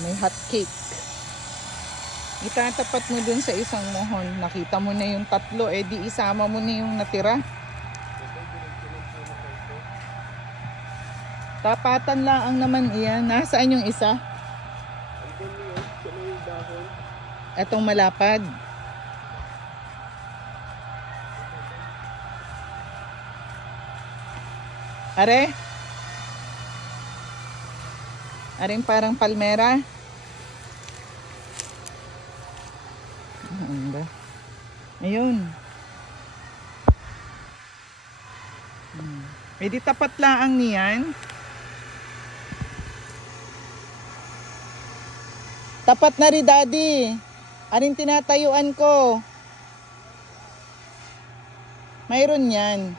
May hot cake. Itatapat mo dun sa isang mohon. Nakita mo na yung tatlo, eh di isama mo na yung natira. Tapatan lang naman iyan. Nasaan yung isa? Etong malapad. Are? Aring parang palmera. Ayun. Eh di tapat lang niyan. Tapat na rin, daddy. Aring tinatayuan ko. Mayroon yan.